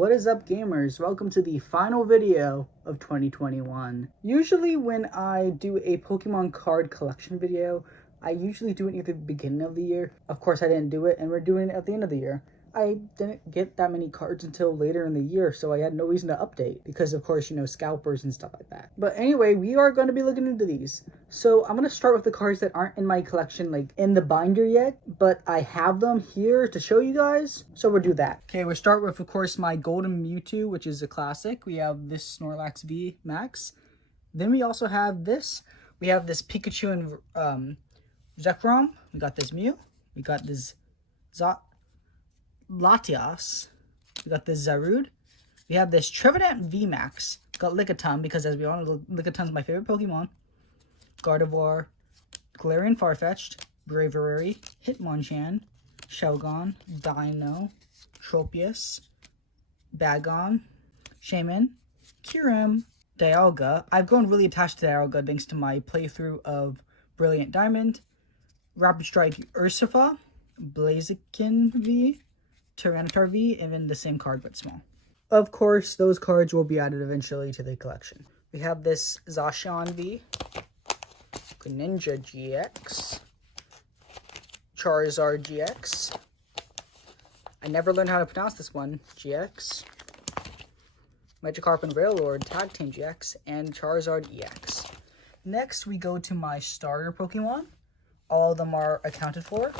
What is up, gamers? Welcome to the final video of 2021. Usually when I do a Pokemon card collection video, I usually do it near the beginning of the year. Of course, I didn't do it, and we're doing it at the end of the year. I didn't get that many cards until later in the year, so I had no reason to update because, of course, you know, scalpers and stuff like that. But anyway, we are going to be looking into these. So I'm going to start with the cards that aren't in my collection, like in the binder yet, but I have them here to show you guys. So we'll do that. Okay, we'll start with, of course, my Golden Mewtwo, which is a classic. We have this Snorlax V Max. Then we also have this. We have this Pikachu and Zekrom. We got this Mew. We got this Latias. We got this Zarude. We have this Trevenant VMAX. Got Lickitung because, as we all know, Lickitun's my favorite Pokemon. Gardevoir, Galarian Farfetch'd, Braviary, Hitmonchan, Shelgon, Dino, Tropius, Bagon, Shaman, Kyurem, Dialga. I've grown really attached to Dialga thanks to my playthrough of Brilliant Diamond, Rapid Strike Urshifu, Blaziken V, Tyranitar V, and then the same card but small. Of course, those cards will be added eventually to the collection. We have this Zacian V, Greninja GX, Charizard GX. I never learned how to pronounce this one. GX, Magikarp and Railord Tag Team GX, and Charizard EX. Next, we go to my starter Pokemon. All of them are accounted for.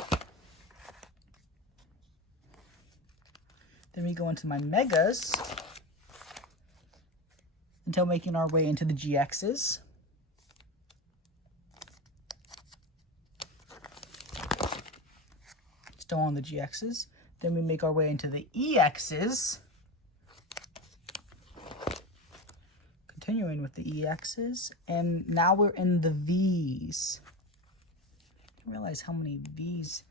Then we go into my Megas until making our way into the GXs. Still on the GXs. Then we make our way into the EXs. Continuing with the EXs. And now we're in the Vs. I didn't realize how many Vs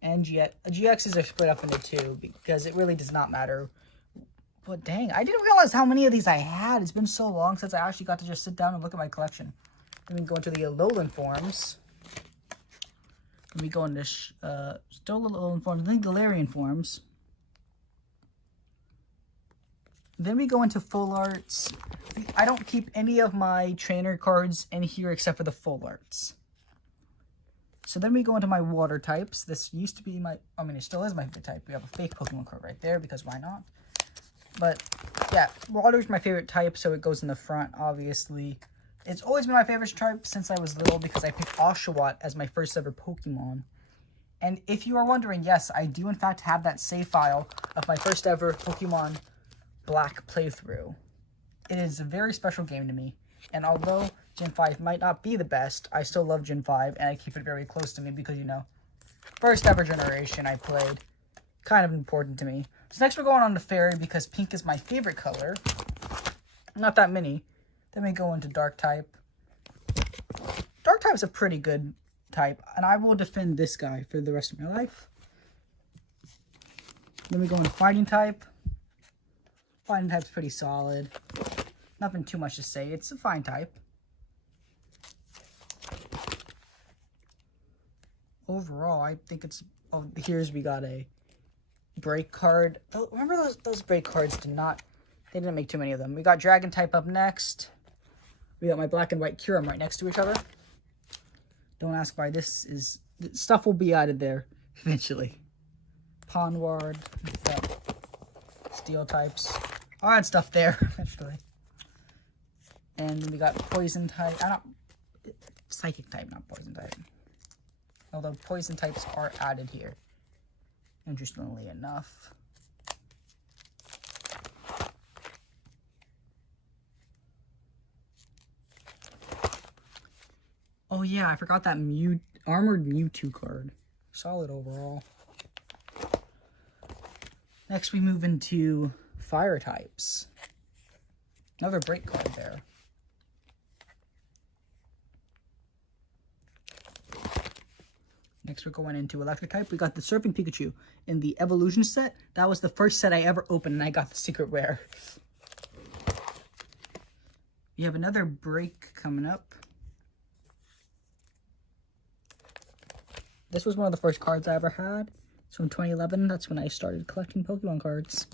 and GXs are split up into two because it really does not matter. But dang, I didn't realize how many of these I had. It's been so long since I actually got to just sit down and look at my collection. Then we go into the Alolan forms. Then we go into still Alolan forms, then Galarian forms. Then we go into full arts. I don't keep any of my trainer cards in here except for the full arts. So then we go into my water types. This used to be it still is my favorite type. We have a fake Pokemon card right there because why not? But yeah, water is my favorite type, so it goes in the front, obviously. It's always been my favorite type since I was little because I picked Oshawott as my first ever Pokemon. And if you are wondering, yes, I do in fact have that save file of my first ever Pokemon Black playthrough. It is a very special game to me. And although Gen 5 might not be the best, I still love Gen 5, and I keep it very close to me because, you know, first ever generation I played. Kind of important to me. So next we're going on to Fairy because pink is my favorite color. Not that many. Then we go into Dark type. Dark type is a pretty good type, and I will defend this guy for the rest of my life. Then we go into Fighting type. Fighting type's pretty solid. Nothing too much to say. It's a fine type. Overall, I think it's... Oh, here's we got a break card. Oh, remember those break cards They didn't make too many of them. We got Dragon type up next. We got my black and white Kyurem right next to each other. Don't ask why this is... Stuff will be added there eventually. Ponward. Steel types. I'll add stuff there eventually. And then we got Poison type. Psychic type, not Poison type. Although Poison types are added here. Interestingly enough. Oh yeah, I forgot that Armored Mewtwo card. Solid overall. Next we move into Fire types. Another break card there. Next we're going into Electric type. We got the Surfing Pikachu in the Evolution set. That was the first set I ever opened and I got the secret rare. We have another break coming up. This was one of the first cards I ever had. So in 2011, that's when I started collecting Pokemon cards.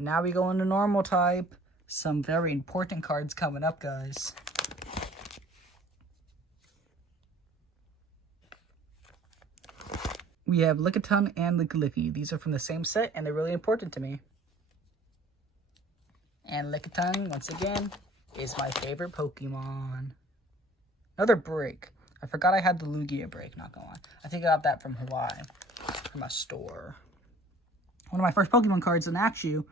Now we go into normal type. Some very important cards coming up, guys. We have Lickitung and Lickilicky. These are from the same set, and they're really important to me. And Lickitung, once again, is my favorite Pokemon. Another break. I forgot I had the Lugia break, not gonna lie. I think I got that from Hawaii, from a store. One of my first Pokemon cards, an Axew,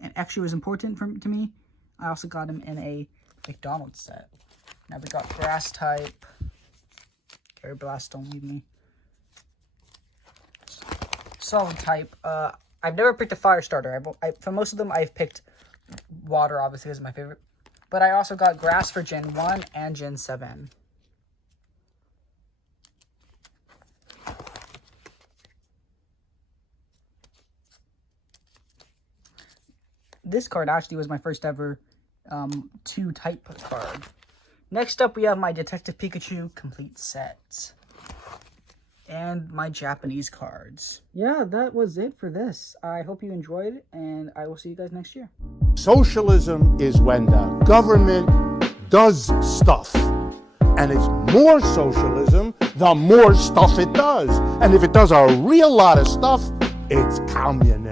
and Axew is important to me. I also got him in a McDonald's set. Now we got Grass type. Gary Blast, don't leave me. Solid type. I've never picked a fire starter. For most of them, I've picked water, obviously, is my favorite. But I also got grass for Gen 1 and Gen 7. This card actually was my first ever 2 type card. Next up, we have my Detective Pikachu complete set. And my Japanese cards. Yeah, that was it for this. I hope you enjoyed, and I will see you guys next year. Socialism is when the government does stuff. And it's more socialism the more stuff it does. And if it does a real lot of stuff, it's communism.